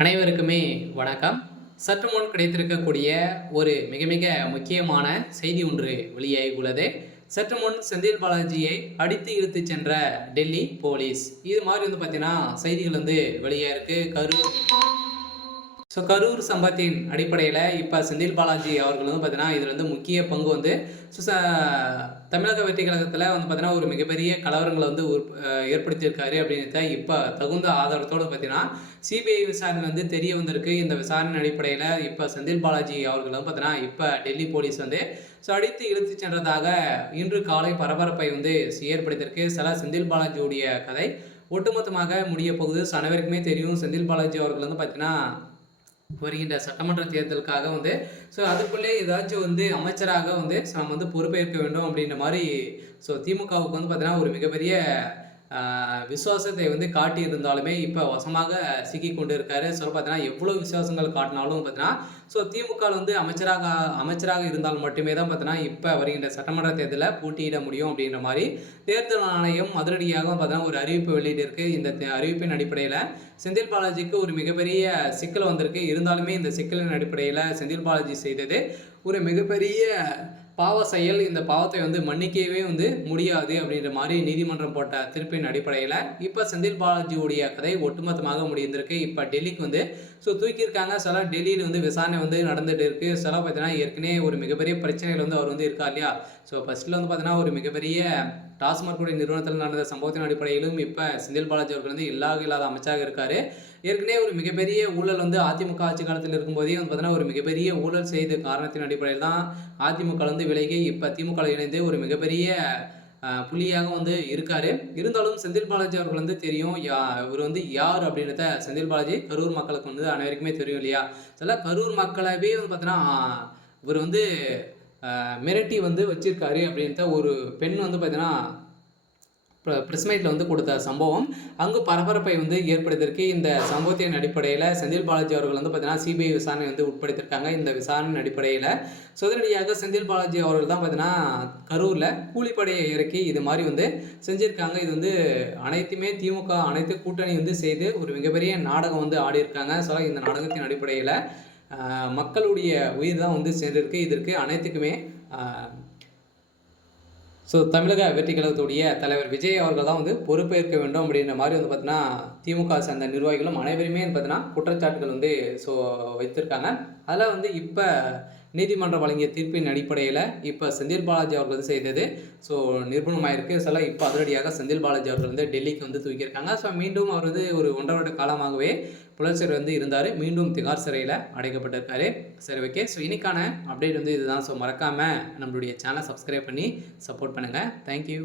அனைவருக்குமே வணக்கம். சற்று முன் கிடைத்திருக்கக்கூடிய ஒரு மிக மிக முக்கியமான செய்தி ஒன்று வெளியாகியுள்ளது. சற்று முன் செந்தில் பாலாஜியை அடித்து இழுத்துச் சென்ற டெல்லி போலீஸ். இது மாதிரி பார்த்தீங்கன்னா செய்திகள் வெளியாயிருக்கு. கரூர் சம்பவத்தின் அடிப்படையில் இப்போ செந்தில் பாலாஜி அவர்கள் பார்த்தீங்கன்னா இதில் முக்கிய பங்கு தமிழக வெற்றி கழகத்தில் பார்த்தீங்கன்னா ஒரு மிகப்பெரிய கலவரங்களை ஏற்படுத்தியிருக்காரு அப்படின்னு இப்போ தகுந்த ஆதாரத்தோடு பார்த்தீங்கன்னா சிபிஐ விசாரணை தெரிய வந்திருக்கு. இந்த விசாரணை அடிப்படையில் இப்போ செந்தில் பாலாஜி அவர்கள் பார்த்தீங்கன்னா இப்போ டெல்லி போலீஸ் அடித்து இழுத்து சென்றதாக இன்று காலை பரபரப்பை ஏற்படுத்தியிருக்கு. செந்தில் பாலாஜியுடைய கதை ஒட்டுமொத்தமாக முடிய போகுது. அனைவருக்குமே தெரியும் செந்தில் பாலாஜி அவர்கள் பார்த்தீங்கன்னா வருகின்ற சட்டமன்ற தேர்தலுக்காக அதுக்குள்ளே ஏதாச்சும் அமைச்சராக நம்ம பொறுப்பேற்க வேண்டும் அப்படின்ற மாதிரி திமுகவுக்கு பார்த்தீங்கன்னா ஒரு மிகப்பெரிய விசுவாசத்தை காட்டி இருந்தாலுமே இப்போ வசமாக சிக்கி கொண்டு இருக்காரு. பார்த்தீங்கன்னா எவ்வளோ விசுவாசங்கள் காட்டினாலும் பார்த்தீங்கன்னா திமுக அமைச்சராக இருந்தால் மட்டுமே தான் பார்த்தீங்கன்னா இப்போ வருகின்ற சட்டமன்ற தேர்தலில் போட்டியிட முடியும் அப்படின்ற மாதிரி தேர்தல் ஆணையம் அதிரடியாக பார்த்தீங்கன்னா ஒரு அறிவிப்பு வெளியிட்டிருக்கு. இந்த அறிவிப்பின் அடிப்படையில் செந்தில் பாலாஜிக்கு ஒரு மிகப்பெரிய சிக்கல் வந்திருக்கு. இருந்தாலுமே இந்த சிக்கலின் அடிப்படையில் செந்தில் பாலாஜி செய்தது ஒரு மிகப்பெரிய பாவ செயல். இந்த பாவத்தை மன்னிக்கவே முடியாது அப்படின்ற மாதிரி நீதிமன்றம் போட்ட தீர்ப்பின் அடிப்படையில் இப்போ செந்தில் பாலாஜியுடைய கதை ஒட்டுமொத்தமாக முடிந்திருக்கு. இப்போ டெல்லிக்கு தூக்கியிருக்காங்க. டெல்லியில் விசாரணை நடந்துட்டு இருக்கு. பார்த்தீங்கன்னா ஏற்கனவே ஒரு மிகப்பெரிய பிரச்சனைகள் அவர் இருக்கா இல்லையா. ஃபர்ஸ்ட்ல பார்த்தீங்கன்னா ஒரு மிகப்பெரிய டாஸ்மாக் நிறுவனத்தில் நடந்த சம்பவத்தின் அடிப்படையிலும் இப்போ செந்தில் பாலாஜி அவர்கள் இல்லாத அமைச்சராக இருக்காரு. ஏற்கனவே ஒரு மிகப்பெரிய ஊழல் அதிமுக ஆட்சி காலத்தில் இருக்கும்போதே பார்த்தீங்கன்னா ஒரு மிகப்பெரிய ஊழல் செய்த காரணத்தின் அடிப்படையில் தான் அதிமுக விலகி இப்போ திமுக இணைந்து ஒரு மிகப்பெரிய புள்ளியாக இருக்காரு. இருந்தாலும் செந்தில் பாலாஜி அவர்கள் தெரியும் இவர் யார் அப்படின்றத. செந்தில் பாலாஜி கரூர் மக்களுக்கு அனைவருக்குமே தெரியும் இல்லையா. கரூர் மக்களவே பார்த்தீங்கன்னா இவர் மிரட்டி வச்சிருக்காரு அப்படின்ற ஒரு பெண் பார்த்தீங்கன்னா ப்ரெஸ் மீட்டில் கொடுத்த சம்பவம் அங்கு பரபரப்பை ஏற்படுத்தியிருக்கு. இந்த சம்பவத்தின் அடிப்படையில் செந்தில் பாலாஜி அவர்கள் பார்த்தீங்கன்னா சிபிஐ விசாரணை உட்படுத்தியிருக்காங்க. இந்த விசாரணையின் அடிப்படையில் உடனடியாக செந்தில் பாலாஜி அவர்கள் தான் பார்த்தீங்கன்னா கரூரில் கூலிப்படையை இறக்கி இது மாதிரி செஞ்சுருக்காங்க. இது அனைத்துமே திமுக அனைத்து கூட்டணி செய்து ஒரு மிகப்பெரிய நாடகம் ஆடியிருக்காங்க. இந்த நாடகத்தின் அடிப்படையில் மக்களுடைய உயிர் தான் சேர்ந்திருக்கு. இதற்கு அனைத்துக்குமே தமிழக வெற்றி கழகத்துடைய தலைவர் விஜய் அவர்கள் தான் பொறுப்பேற்க வேண்டும் அப்படின்ற மாதிரி பார்த்தீங்கன்னா திமுக சேர்ந்த நிர்வாகிகளும் அனைவருமே பார்த்தீங்கன்னா குற்றச்சாட்டுகள் வைத்திருக்காங்க. அதில் இப்போ நீதிமன்றம் வழங்கிய தீர்ப்பின் அடிப்படையில் இப்போ செந்தில் பாலாஜி அவர்கள் செய்தது நிரூபணமாயிருக்கு. இப்போ அதிரடியாக செந்தில் பாலாஜி அவர்கள் டெல்லிக்கு தூக்கியிருக்காங்க. மீண்டும் அவர் ஒரு 1.5 வருட காலமாகவே புலச்சர் இருந்தார். மீண்டும் திகார் சிறையில் அடைக்கப்பட்டிருக்காரு. சரி, ஓகே. இன்னைக்கான அப்டேட் இதுதான். மறக்காமல் நம்மளுடைய சேனலை சப்ஸ்கிரைப் பண்ணி சப்போர்ட் பண்ணுங்கள். தேங்க்யூ.